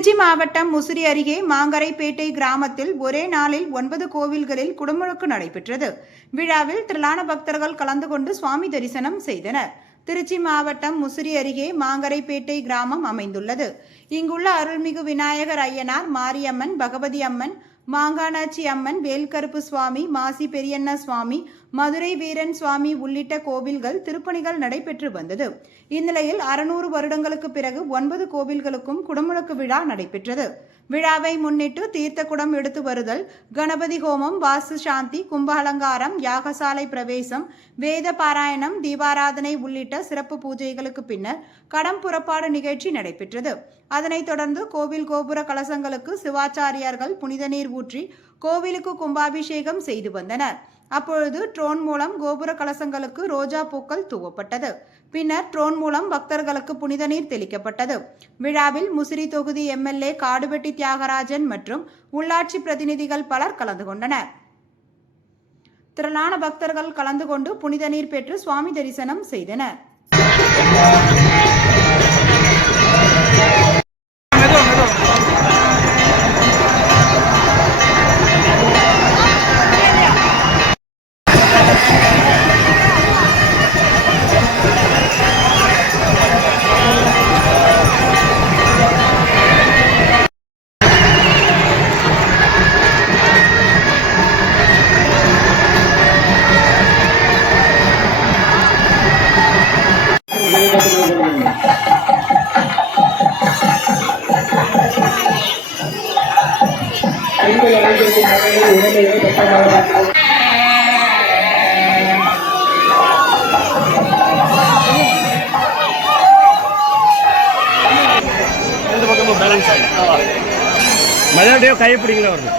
திருச்சி மாவட்டம் முசிறி அருகே மாங்கரைப்பேட்டை கிராமத்தில் ஒரே நாளில் ஒன்பது கோவில்களில் குடமுழுக்கு நடைபெற்றது. விழாவில் திரளான பக்தர்கள் கலந்து கொண்டு சுவாமி தரிசனம் செய்தனர். திருச்சி மாவட்டம் முசிறி அருகே மாங்கரைப்பேட்டை கிராமம் அமைந்துள்ளது. இங்குள்ள அருள்மிகு விநாயகர் ஐயனார் மாரியம்மன் பகவதி அம்மன் மாங்கானாச்சி அம்மன் வேல்கருப்பு சுவாமி மாசி பெரியண்ண சுவாமி மதுரை வீரன் சுவாமி உள்ளிட்ட கோவில்கள் திருப்பணிகள் நடைபெற்று வந்தது. இந்நிலையில் அறுநூறு வருடங்களுக்கு பிறகு ஒன்பது கோவில்களுக்கும் குடமுழக்கு விழா நடைபெற்றது. விழாவை முன்னிட்டு தீர்த்தக்குடம் எடுத்து வருதல் கணபதி ஹோமம் வாஸ்து சாந்தி கும்ப அலங்காரம் யாகசாலை பிரவேசம் வேத பாராயணம் தீபாராதனை உள்ளிட்ட சிறப்பு பூஜைகளுக்கு பின்னர் கடம் புறப்பாடு நிகழ்ச்சி நடைபெற்றது. அதனைத் தொடர்ந்து கோவில் கோபுர கலசங்களுக்கு சிவாச்சாரியார்கள் புனித நீர் ஊற்றி கோவிலுக்கு கும்பாபிஷேகம் செய்து வந்தனர். அப்பொழுது ட்ரோன் மூலம் கோபுர கலசங்களுக்கு ரோஜா பூக்கள் தூவப்பட்டது. பின்னர் ட்ரோன் மூலம் பக்தர்களுக்கு புனித நீர் தெளிக்கப்பட்டது. விழாவில் முசிறி தொகுதி எம்எல்ஏ காடுவெட்டி தியாகராஜன் மற்றும் உள்ளாட்சி பிரதிநிதிகள் பலர் கலந்து கொண்டனர். திரளான பக்தர்கள் கலந்து கொண்டு புனித நீர் பெற்று சுவாமி தரிசனம் செய்தனர். பெண்கள் அனைவருக்கும் மகளிர் உடமைகளை பட்டமாக ரெண்டு பக்கமும் கைப்பிடிங்களா வரணும்